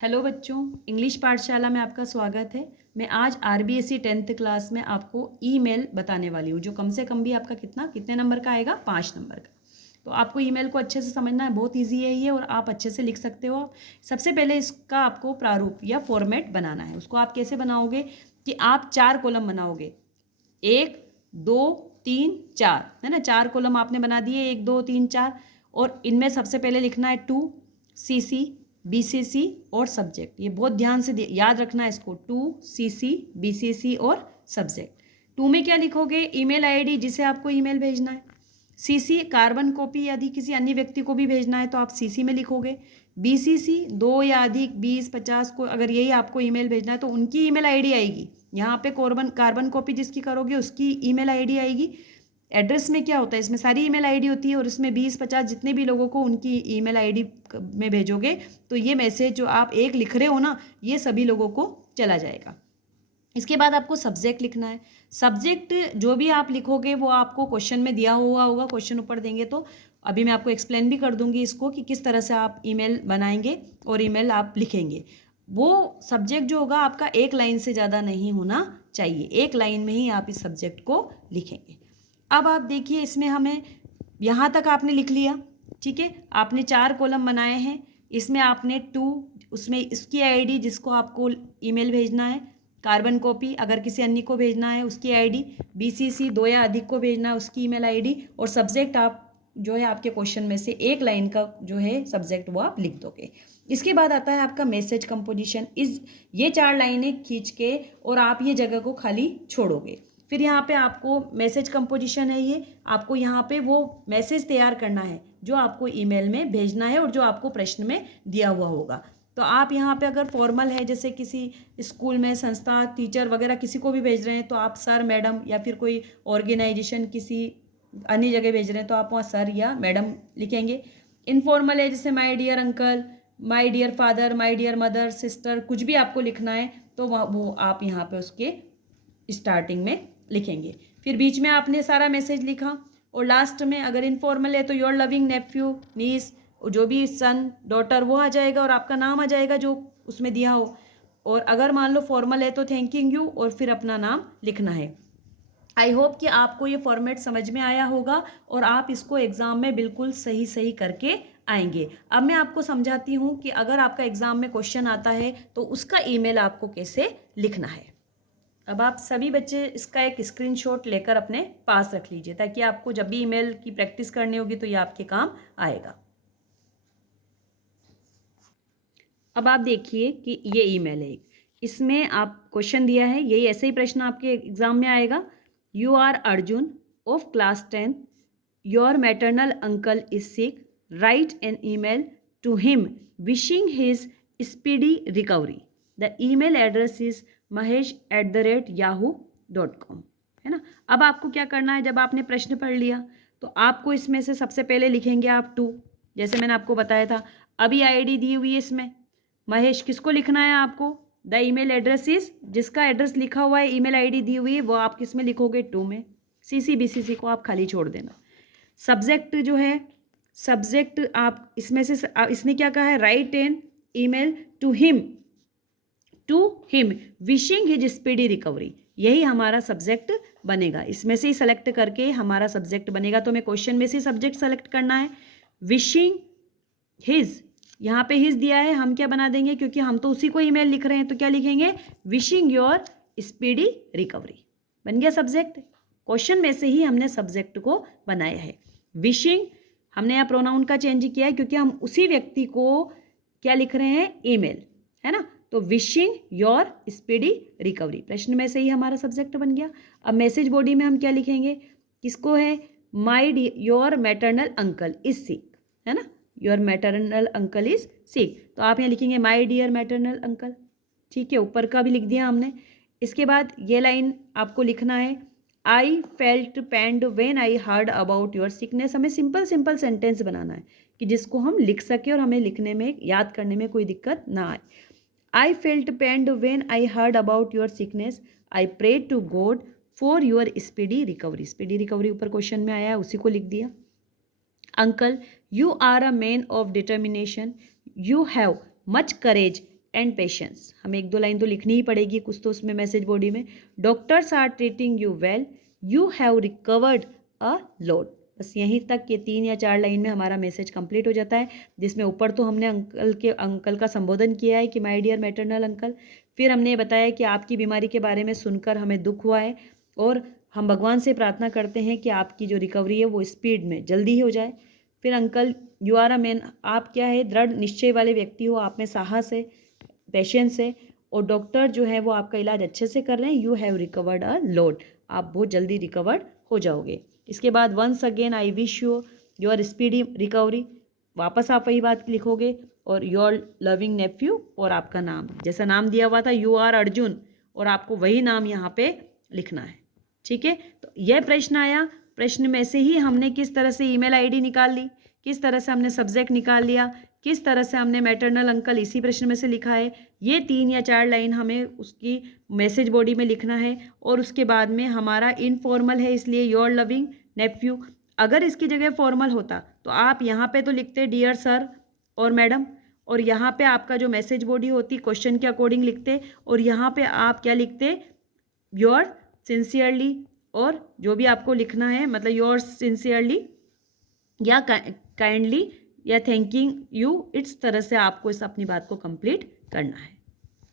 Hello बच्चों, English पाठशाला में आपका स्वागत है। मैं आज आरबीएसई 10th क्लास में आपको ईमेल बताने वाली हूँ, जो कम से कम भी आपका कितने नंबर का आएगा, 5 नंबर का। तो आपको ईमेल को अच्छे से समझना है, बहुत इजी है ये और आप अच्छे से लिख सकते हो। सबसे पहले इसका आपको प्रारूप या फॉर्मेट बनाना है। उसको आप कैसे बनाओगे कि आप 4 कॉलम बनाओगे, 1 2 3 4, है ना। 4 कॉलम आपने बना दिए, 1 2 3 4, और इनमें सबसे पहले लिखना है टू, सीसी, बीसीसी और सब्जेक्ट। ये बहुत ध्यान से याद रखना है इसको, टू, सीसी, बीसीसी और सब्जेक्ट। टू में क्या लिखोगे? ईमेल आईडी जिसे आपको ईमेल भेजना है। सीसी कार्बन कॉपी, यदि किसी अन्य व्यक्ति को भी भेजना है तो आप सीसी में लिखोगे। बीसीसी दो या अधिक 20-50 को अगर यही आपको ईमेल भेजना है तो उनकी ईमेल आईडी आएगी। यहाँ पे कार्बन कॉपी जिसकी करोगे उसकी ईमेल आईडी आएगी। एड्रेस में क्या होता है, इसमें सारी ईमेल आईडी होती है और इसमें 20-50 जितने भी लोगों को उनकी ईमेल आईडी में भेजोगे तो ये मैसेज जो आप एक लिख रहे हो ना, ये सभी लोगों को चला जाएगा। इसके बाद आपको सब्जेक्ट लिखना है। सब्जेक्ट जो भी आप लिखोगे वो आपको क्वेश्चन में दिया हुआ होगा, क्वेश्चन ऊपर देंगे तो अभी मैं आपको एक्सप्लेन भी कर दूंगी इसको कि किस तरह से आप ईमेल बनाएंगे और ईमेल आप लिखेंगे। वो सब्जेक्ट जो होगा आपका एक लाइन से ज़्यादा नहीं होना चाहिए, एक लाइन में ही आप इस सब्जेक्ट को लिखेंगे। अब आप देखिए, इसमें हमें यहाँ तक आपने लिख लिया, ठीक है। आपने 4 कॉलम बनाए हैं, इसमें आपने टू, उसमें इसकी आईडी जिसको आपको ईमेल भेजना है, कार्बन कॉपी अगर किसी अन्य को भेजना है उसकी आईडी, बीसीसी दो या अधिक को भेजना है उसकी ईमेल आईडी, और सब्जेक्ट आप जो है आपके क्वेश्चन में से एक लाइन का जो है सब्जेक्ट वो आप लिख दोगे। इसके बाद आता है आपका मैसेज कंपोजिशन। ये 4 लाइनें खींच के और आप ये जगह को खाली छोड़ोगे। फिर यहाँ पे आपको मैसेज कंपोजिशन है, ये आपको यहाँ पे वो मैसेज तैयार करना है जो आपको ईमेल में भेजना है और जो आपको प्रश्न में दिया हुआ होगा। तो आप यहाँ पे अगर फॉर्मल है, जैसे किसी स्कूल में, संस्था, टीचर वगैरह किसी को भी भेज रहे हैं तो आप सर, मैडम, या फिर कोई ऑर्गेनाइजेशन किसी अन्य जगह भेज रहे हैं तो आप वहाँ सर या मैडम लिखेंगे। इनफॉर्मल है, जैसे my dear uncle, my dear father, my dear mother, sister, कुछ भी आपको लिखना है तो वो आप यहाँ पे उसके स्टार्टिंग में लिखेंगे। फिर बीच में आपने सारा मैसेज लिखा और लास्ट में अगर इनफॉर्मल है तो योर लविंग नेफ्यू, नीस, जो भी सन, डॉटर, वो आ जाएगा और आपका नाम आ जाएगा जो उसमें दिया हो। और अगर मान लो फॉर्मल है तो थैंकिंग यू और फिर अपना नाम लिखना है। आई होप कि आपको ये फॉर्मेट समझ में आया होगा और आप इसको एग्ज़ाम में बिल्कुल सही सही करके आएंगे। अब मैं आपको समझाती हूँ कि अगर आपका एग्ज़ाम में क्वेश्चन आता है तो उसका ईमेल आपको कैसे लिखना है। अब आप सभी बच्चे इसका एक स्क्रीनशॉट लेकर अपने पास रख लीजिए ताकि आपको जब भी ईमेल की प्रैक्टिस करनी होगी तो ये आपके काम आएगा। अब आप देखिए कि ये ईमेल है, इसमें आप क्वेश्चन दिया है, यही ऐसे ही प्रश्न आपके एग्जाम में आएगा। You are Arjun of class 10, your maternal uncle is sick, write an email to him wishing his speedy recovery. The email address is mahesh@yahoo.com, है ना। अब आपको क्या करना है, जब आपने प्रश्न पढ़ लिया तो आपको इसमें से सबसे पहले लिखेंगे आप टू, जैसे मैंने आपको बताया था। अभी आईडी दी हुई है इसमें, महेश किसको लिखना है आपको? द ईमेल एड्रेस इज, जिसका एड्रेस लिखा हुआ है, ईमेल आईडी दी हुई है, वो आप किस में लिखोगे? टू में। सीसी बीसीसी को आप खाली छोड़ देना। सब्जेक्ट जो है, सब्जेक्ट आप इसमें से इसने क्या कहा है? Write an email to him wishing his speedy recovery, यही हमारा सब्जेक्ट बनेगा। इसमें से ही सेलेक्ट करके हमारा सब्जेक्ट बनेगा। तो हमें क्वेश्चन में से सब्जेक्ट सेलेक्ट करना है। विशिंग हिज, यहाँ पे हिज दिया है, हम क्या बना देंगे, क्योंकि हम तो उसी को ईमेल लिख रहे हैं तो क्या लिखेंगे? Wishing your speedy recovery. बन गया सब्जेक्ट। क्वेश्चन में से ही हमने सब्जेक्ट को बनाया है। विशिंग, हमने यहाँ प्रोनाउन का चेंज किया है क्योंकि हम उसी व्यक्ति को क्या लिख रहे हैं? ईमेल, है ना। तो विशिंग योर स्पीडी रिकवरी, प्रश्न में से ही हमारा सब्जेक्ट बन गया। अब मैसेज बॉडी में हम क्या लिखेंगे? किसको है? योर मैटरनल अंकल इज सिक, है ना। योर मैटरनल अंकल इज सिक, तो आप यहाँ लिखेंगे माई डियर मैटरनल अंकल, ठीक है। ऊपर का भी लिख दिया हमने। इसके बाद ये लाइन आपको लिखना है, I felt pained when I heard about your sickness. हमें सिंपल सिंपल सेंटेंस बनाना है कि जिसको हम लिख सके और हमें लिखने में, याद करने में कोई दिक्कत ना आए। I felt pained when I heard about your sickness. I prayed to God for your speedy recovery. Speedy recovery ऊपर क्वेश्चन में आया है, उसी को लिख दिया। Uncle, you are a man of determination. You have much courage and patience. हमें 1-2 line तो लिखनी ही पड़ेगी कुछ तो उसमें मैसेज बॉडी में। Doctors are treating you well, you have recovered a lot. बस यहीं तक ये 3 या 4 लाइन में हमारा मैसेज कंप्लीट हो जाता है, जिसमें ऊपर तो हमने अंकल का संबोधन किया है कि माय डियर मैटरनल अंकल। फिर हमने ये बताया कि आपकी बीमारी के बारे में सुनकर हमें दुख हुआ है और हम भगवान से प्रार्थना करते हैं कि आपकी जो रिकवरी है वो स्पीड में जल्दी ही हो जाए। फिर uncle you are a man, आप क्या है दृढ़ निश्चय वाले व्यक्ति हो, आप में साहस है, पेशेंस है, और डॉक्टर जो है वो आपका इलाज अच्छे से कर रहे हैं। You have recovered a lot, आप बहुत जल्दी रिकवर्ड हो जाओगे। इसके बाद once again I wish you your speedy recovery, वापस आप वही बात लिखोगे, और योर लविंग नेफ्यू, और आपका नाम जैसा नाम दिया हुआ था यू आर अर्जुन, और आपको वही नाम यहाँ पे लिखना है। ठीक है, तो यह प्रश्न आया, प्रश्न में से ही हमने किस तरह से ईमेल आईडी निकाल ली, किस तरह से हमने सब्जेक्ट निकाल लिया, किस तरह से हमने मैटरनल अंकल इसी प्रश्न में से लिखा है। ये 3 या 4 लाइन हमें उसकी मैसेज बॉडी में लिखना है, और उसके बाद में हमारा इनफॉर्मल है इसलिए योर लविंग नेफ्यू। अगर इसकी जगह फॉर्मल होता तो आप यहाँ पे तो लिखते डियर सर और मैडम, और यहाँ पे आपका जो मैसेज बॉडी होती क्वेश्चन के अकॉर्डिंग लिखते, और यहाँ पे आप क्या लिखते योर सिंसियरली, और जो भी आपको लिखना है मतलब योर सिंसियरली या काइंडली या थैंकिंग यू, इस तरह से आपको इस अपनी बात को कंप्लीट करना है।